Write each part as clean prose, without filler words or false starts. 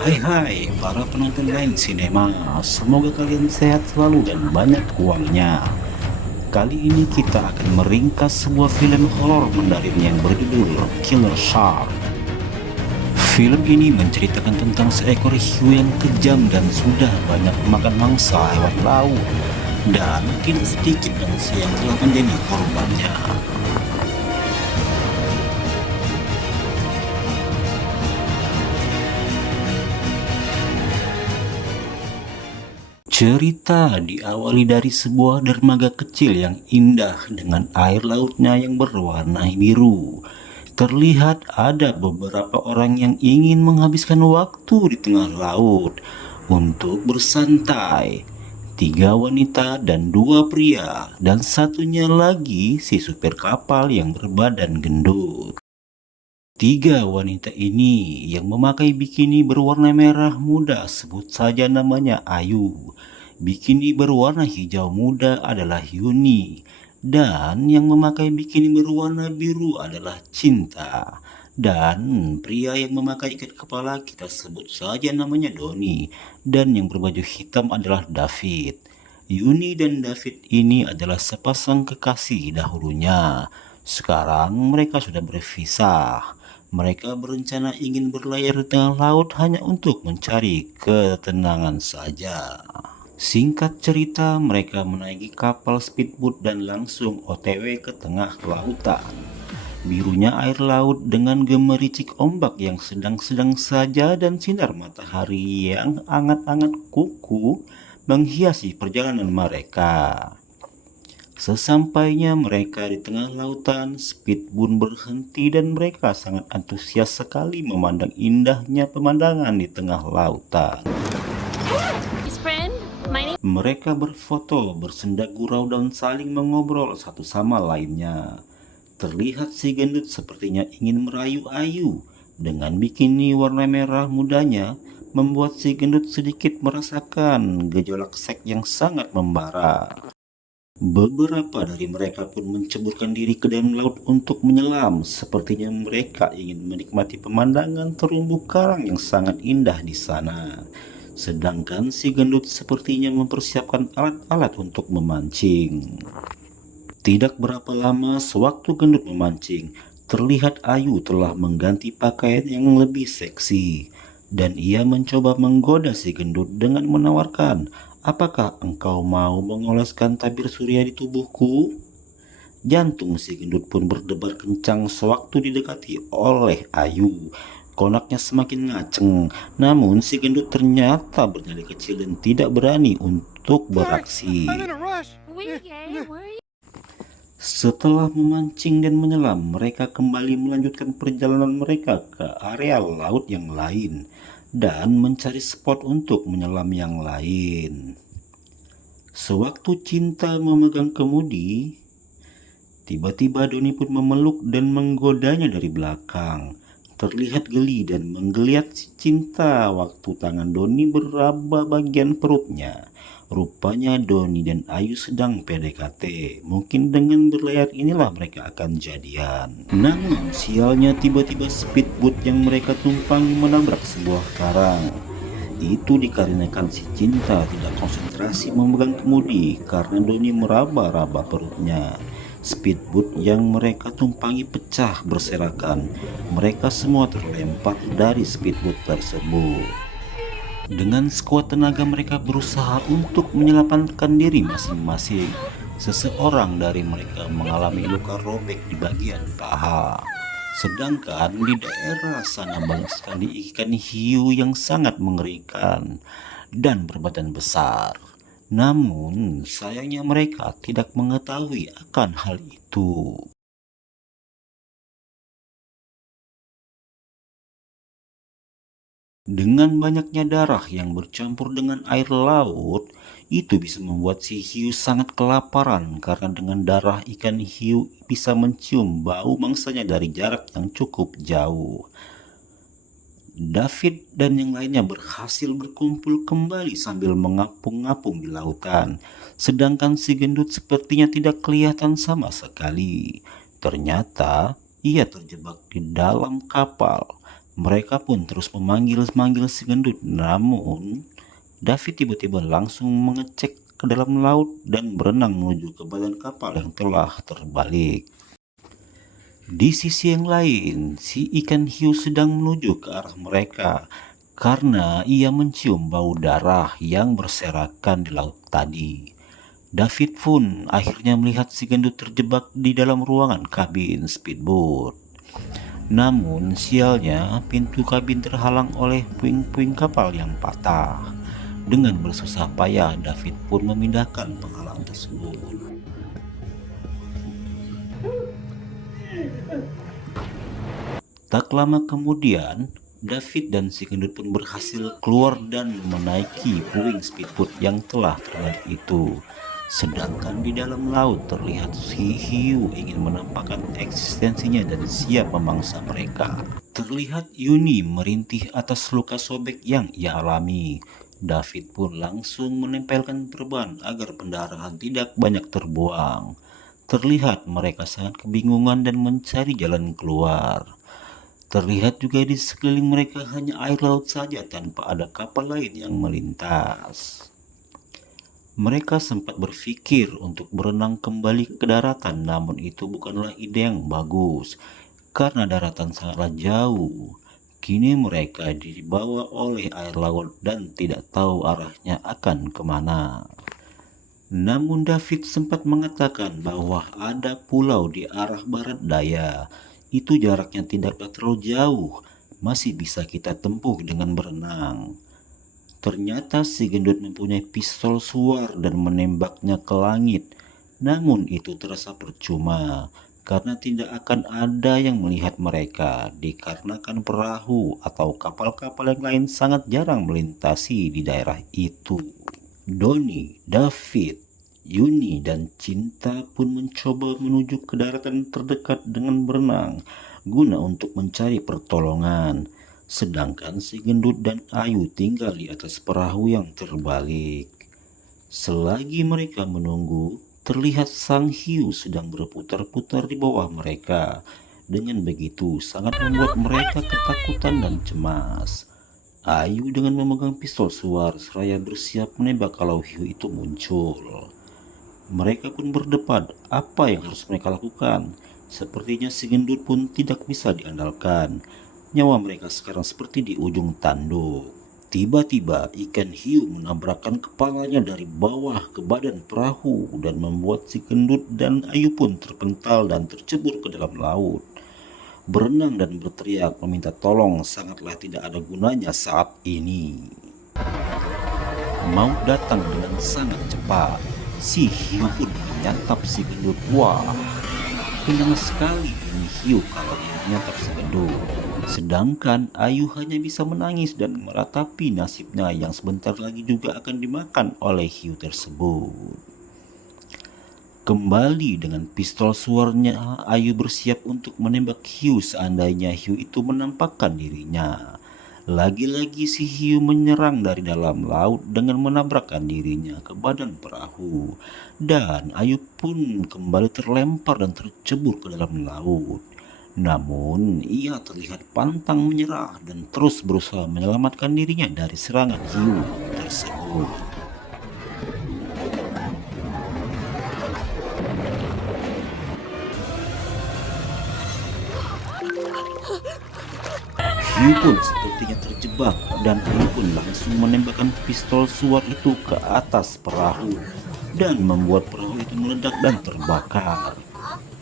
Hai para penonton lain sinema, semoga kalian sehat selalu dan banyak uangnya. Kali ini kita akan meringkas sebuah film horor mendarim yang berjudul Killer Shark. Film ini menceritakan tentang seekor hiu yang kejam dan sudah banyak memakan mangsa hewan laut, dan tidak sedikit manusia yang telah menjadi korbannya. Cerita diawali dari sebuah dermaga kecil yang indah dengan air lautnya yang berwarna biru. Terlihat ada beberapa orang yang ingin menghabiskan waktu di tengah laut untuk bersantai. 3 wanita dan 2 pria, dan satunya lagi si supir kapal yang berbadan gendut. 3 wanita ini yang memakai bikini berwarna merah muda, sebut saja namanya Ayu. Bikini berwarna hijau muda adalah Yuni, dan yang memakai bikini berwarna biru adalah Cinta. Dan pria yang memakai ikat kepala kita sebut saja namanya Doni, dan yang berbaju hitam adalah David. Yuni dan David ini adalah sepasang kekasih dahulunya. Sekarang mereka sudah berpisah. Mereka berencana ingin berlayar di tengah laut hanya untuk mencari ketenangan saja. Singkat cerita, mereka menaiki kapal speedboat dan langsung OTW ke tengah lautan. Birunya air laut dengan gemericik ombak yang sedang-sedang saja dan sinar matahari yang hangat-hangat kuku menghiasi perjalanan mereka. Sesampainya mereka di tengah lautan, speedboat berhenti dan mereka sangat antusias sekali memandang indahnya pemandangan di tengah lautan. Mereka berfoto, bersenda gurau dan saling mengobrol satu sama lainnya. Terlihat si gendut sepertinya ingin merayu Ayu. Dengan bikini warna merah mudanya, membuat si gendut sedikit merasakan gejolak seks yang sangat membara. Beberapa dari mereka pun menceburkan diri ke dalam laut untuk menyelam. Sepertinya mereka ingin menikmati pemandangan terumbu karang yang sangat indah di sana. Sedangkan si gendut sepertinya mempersiapkan alat-alat untuk memancing. Tidak berapa lama sewaktu gendut memancing, terlihat Ayu telah mengganti pakaian yang lebih seksi. Dan ia mencoba menggoda si gendut dengan menawarkan, "Apakah engkau mau mengoleskan tabir surya di tubuhku?" Jantung si gendut pun berdebar kencang sewaktu didekati oleh Ayu. Konaknya semakin ngaceng, namun si gendut ternyata bernyali kecil dan tidak berani untuk beraksi. Setelah memancing dan menyelam, mereka kembali melanjutkan perjalanan mereka ke area laut yang lain dan mencari spot untuk menyelam yang lain. Sewaktu Cinta memegang kemudi, tiba-tiba Doni pun memeluk dan menggodanya dari belakang. Terlihat geli dan menggeliat si Cinta waktu tangan Doni meraba bagian perutnya. Rupanya Doni dan Ayu sedang PDKT. Mungkin dengan berlayar inilah mereka akan jadian. Namun sialnya tiba-tiba speedboat yang mereka tumpangi menabrak sebuah karang. Itu dikarenakan si Cinta tidak konsentrasi memegang kemudi karena Doni meraba-raba perutnya. Speedboat yang mereka tumpangi pecah berserakan. Mereka semua terlempar dari speedboat tersebut. Dengan sekuat tenaga mereka berusaha untuk menyelamatkan diri masing-masing. Seseorang dari mereka mengalami luka robek di bagian paha. Sedangkan di daerah sana banyak sekali ikan hiu yang sangat mengerikan dan berbadan besar. Namun sayangnya mereka tidak mengetahui akan hal itu. Dengan banyaknya darah yang bercampur dengan air laut, itu bisa membuat si hiu sangat kelaparan karena dengan darah ikan hiu bisa mencium bau mangsanya dari jarak yang cukup jauh. David dan yang lainnya berhasil berkumpul kembali sambil mengapung-ngapung di lautan. Sedangkan si gendut sepertinya tidak kelihatan sama sekali. Ternyata ia terjebak di dalam kapal. Mereka pun terus memanggil-manggil si gendut, namun David tiba-tiba langsung mengecek ke dalam laut dan berenang menuju ke badan kapal yang telah terbalik. Di sisi yang lain, si ikan hiu sedang menuju ke arah mereka karena ia mencium bau darah yang berserakan di laut tadi. David pun akhirnya melihat si gendut terjebak di dalam ruangan kabin speedboat. Namun sialnya pintu kabin terhalang oleh puing-puing kapal yang patah. Dengan bersusah payah David pun memindahkan penghalang tersebut. Tak lama kemudian, David dan si gendut pun berhasil keluar dan menaiki puing speedboat yang telah terbalik itu. Sedangkan di dalam laut terlihat si hiu ingin menampakkan eksistensinya dan siap memangsa mereka. Terlihat Yuni merintih atas luka sobek yang ia alami. David pun langsung menempelkan perban agar pendarahan tidak banyak terbuang. Terlihat mereka sangat kebingungan dan mencari jalan keluar. Terlihat juga di sekeliling mereka hanya air laut saja tanpa ada kapal lain yang melintas. Mereka sempat berpikir untuk berenang kembali ke daratan, namun itu bukanlah ide yang bagus karena daratan sangatlah jauh. Kini mereka dibawa oleh air laut dan tidak tahu arahnya akan kemana. Namun David sempat mengatakan bahwa ada pulau di arah barat daya. Itu jaraknya tidaklah terlalu jauh, masih bisa kita tempuh dengan berenang. Ternyata si gendut mempunyai pistol suar dan menembaknya ke langit. Namun itu terasa percuma, karena tidak akan ada yang melihat mereka, dikarenakan perahu atau kapal-kapal yang lain sangat jarang melintasi di daerah itu. Donnie, David, Yuni, dan Cinta pun mencoba menuju ke daratan terdekat dengan berenang guna untuk mencari pertolongan. Sedangkan si gendut dan Ayu tinggal di atas perahu yang terbalik. Selagi mereka menunggu, terlihat sang hiu sedang berputar-putar di bawah mereka. Dengan begitu sangat membuat mereka ketakutan dan cemas. Ayu dengan memegang pistol suar seraya bersiap menembak kalau hiu itu muncul. Mereka pun berdebat apa yang harus mereka lakukan. Sepertinya si gendut pun tidak bisa diandalkan. Nyawa mereka sekarang seperti di ujung tanduk. Tiba-tiba ikan hiu menabrakkan kepalanya dari bawah ke badan perahu dan membuat si gendut dan Ayu pun terpental dan tercebur ke dalam laut. Berenang dan berteriak meminta tolong sangatlah tidak ada gunanya saat ini. Maut datang dengan sangat cepat. Si hiu pun menyantap si gendut. Wah, kenyang sekali ini hiu kalau menyantap si gendut. Sedangkan Ayu hanya bisa menangis dan meratapi nasibnya yang sebentar lagi juga akan dimakan oleh hiu tersebut. Kembali dengan pistol suarnya, Ayu bersiap untuk menembak hiu seandainya hiu itu menampakkan dirinya. Lagi-lagi si hiu menyerang dari dalam laut dengan menabrakkan dirinya ke badan perahu. Dan Ayu pun kembali terlempar dan tercebur ke dalam laut. Namun ia terlihat pantang menyerah dan terus berusaha menyelamatkan dirinya dari serangan hiu tersebut. Hiu pun sepertinya terjebak dan Ayu pun langsung menembakkan pistol suar itu ke atas perahu dan membuat perahu itu meledak dan terbakar.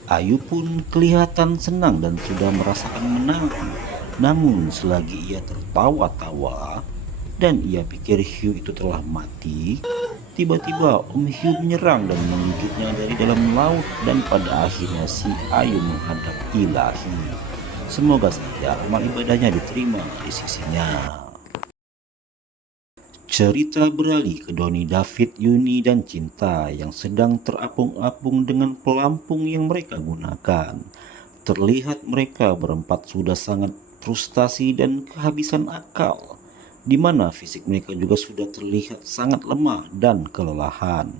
Ayu pun kelihatan senang dan sudah merasakan menang. Namun selagi ia tertawa-tawa dan ia pikir hiu itu telah mati, tiba-tiba Om Hiu menyerang dan menggigitnya dari dalam laut dan pada akhirnya si Ayu menghadap Ilahi. Semoga saja amal ibadahnya diterima di sisinya. Cerita beralih ke Donnie, David, Yuni, dan Cinta yang sedang terapung-apung dengan pelampung yang mereka gunakan. Terlihat mereka berempat sudah sangat frustasi dan kehabisan akal, di mana fisik mereka juga sudah terlihat sangat lemah dan kelelahan.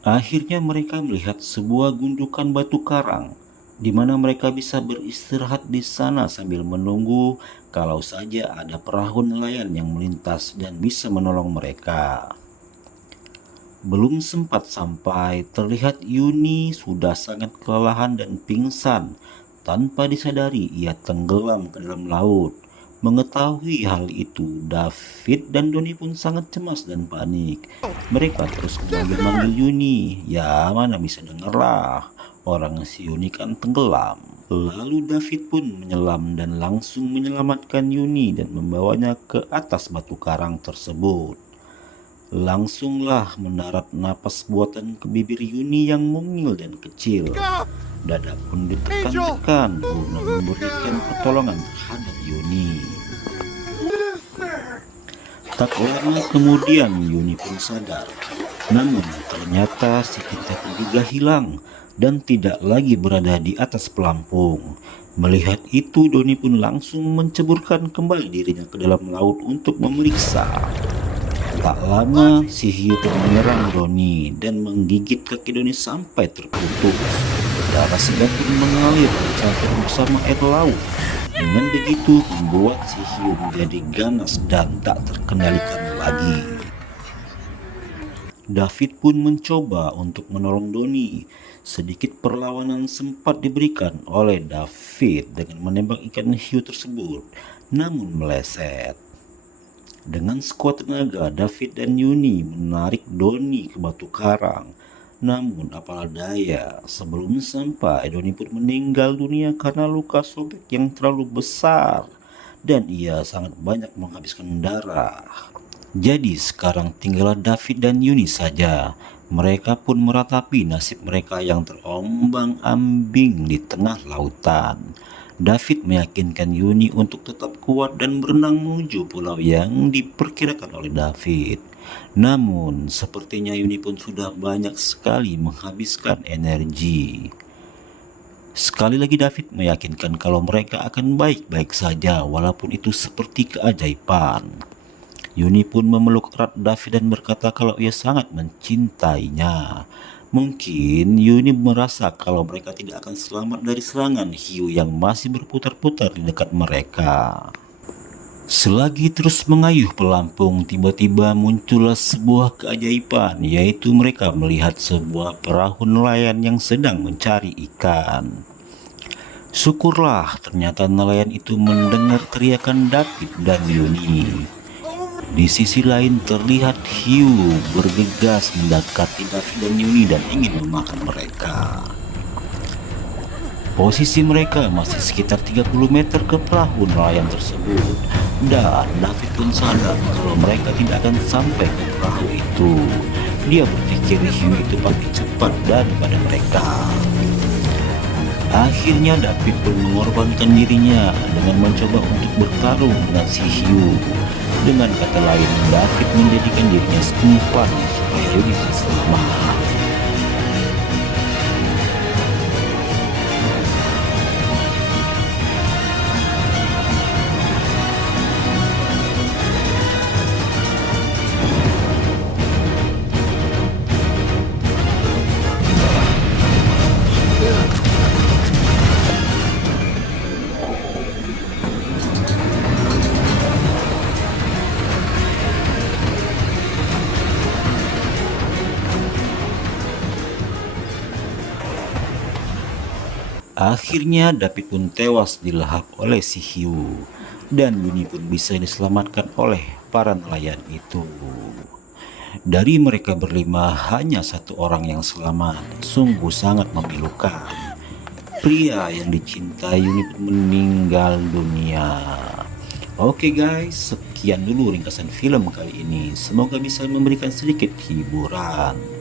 Akhirnya mereka melihat sebuah gundukan batu karang. di mana mereka bisa beristirahat di sana sambil menunggu kalau saja ada perahu nelayan yang melintas dan bisa menolong mereka. Belum sempat sampai, terlihat Yuni sudah sangat kelelahan dan pingsan. Tanpa disadari, ia tenggelam ke dalam laut. Mengetahui hal itu, David dan Doni pun sangat cemas dan panik. Mereka terus memanggil Yuni. Ya, mana bisa dengarlah. Orang si Yuni kan tenggelam. Lalu David pun menyelam dan langsung menyelamatkan Yuni dan membawanya ke atas batu karang tersebut. Langsunglah mendarat napas buatan ke bibir Yuni yang mungil dan kecil. Dada pun ditekan-tekan guna memberikan pertolongan terhadap Yuni. Tak lama kemudian Yuni pun sadar. Namun ternyata si kita juga hilang dan tidak lagi berada di atas pelampung. Melihat itu, Doni pun langsung menceburkan kembali dirinya ke dalam laut untuk memeriksa. Tak lama, si hiu pun menyerang Doni dan menggigit kaki Doni sampai terputus. Darah segar pun mengalir mencampur bersama air laut. Dengan begitu, membuat si hiu menjadi ganas dan tak terkendalikan lagi. David pun mencoba untuk menolong Doni. Sedikit perlawanan sempat diberikan oleh David dengan menembak ikan hiu tersebut, namun meleset. Dengan sekuat tenaga, David dan Yuni menarik Doni ke batu karang. Namun apalah daya, sebelum sampai Doni pun meninggal dunia karena luka sobek yang terlalu besar dan ia sangat banyak menghabiskan darah. Jadi sekarang tinggallah David dan Yuni saja. Mereka pun meratapi nasib mereka yang terombang-ambing di tengah lautan. David meyakinkan Yuni untuk tetap kuat dan berenang menuju pulau yang diperkirakan oleh David. Namun, sepertinya Yuni pun sudah banyak sekali menghabiskan energi. Sekali lagi David meyakinkan kalau mereka akan baik-baik saja walaupun itu seperti keajaiban. Yuni pun memeluk erat David dan berkata kalau ia sangat mencintainya. Mungkin Yuni merasa kalau mereka tidak akan selamat dari serangan hiu yang masih berputar-putar di dekat mereka. Selagi terus mengayuh pelampung, tiba-tiba muncullah sebuah keajaiban, yaitu mereka melihat sebuah perahu nelayan yang sedang mencari ikan. Syukurlah, ternyata nelayan itu mendengar teriakan David dan Yuni. Di sisi lain terlihat hiu bergegas mendekati David dan Yuni dan ingin memakan mereka. Posisi mereka masih sekitar 30 meter ke perahu nelayan tersebut dan David pun sadar kalau mereka tidak akan sampai ke perahu itu. Dia berpikir hiu itu pasti cepat daripada mereka. Akhirnya David pun mengorbankan dirinya dengan mencoba untuk bertarung dengan si hiu. Dengan kata lain, David menjadikan dirinya umpan supaya bisa selamat. Akhirnya David pun tewas dilahap oleh si hiu dan Yuni pun bisa diselamatkan oleh para nelayan itu. Dari mereka berlima hanya satu orang yang selamat, sungguh sangat memilukan. Pria yang dicintai Yuni pun meninggal dunia. Oke guys, sekian dulu ringkasan film kali ini. Semoga bisa memberikan sedikit hiburan.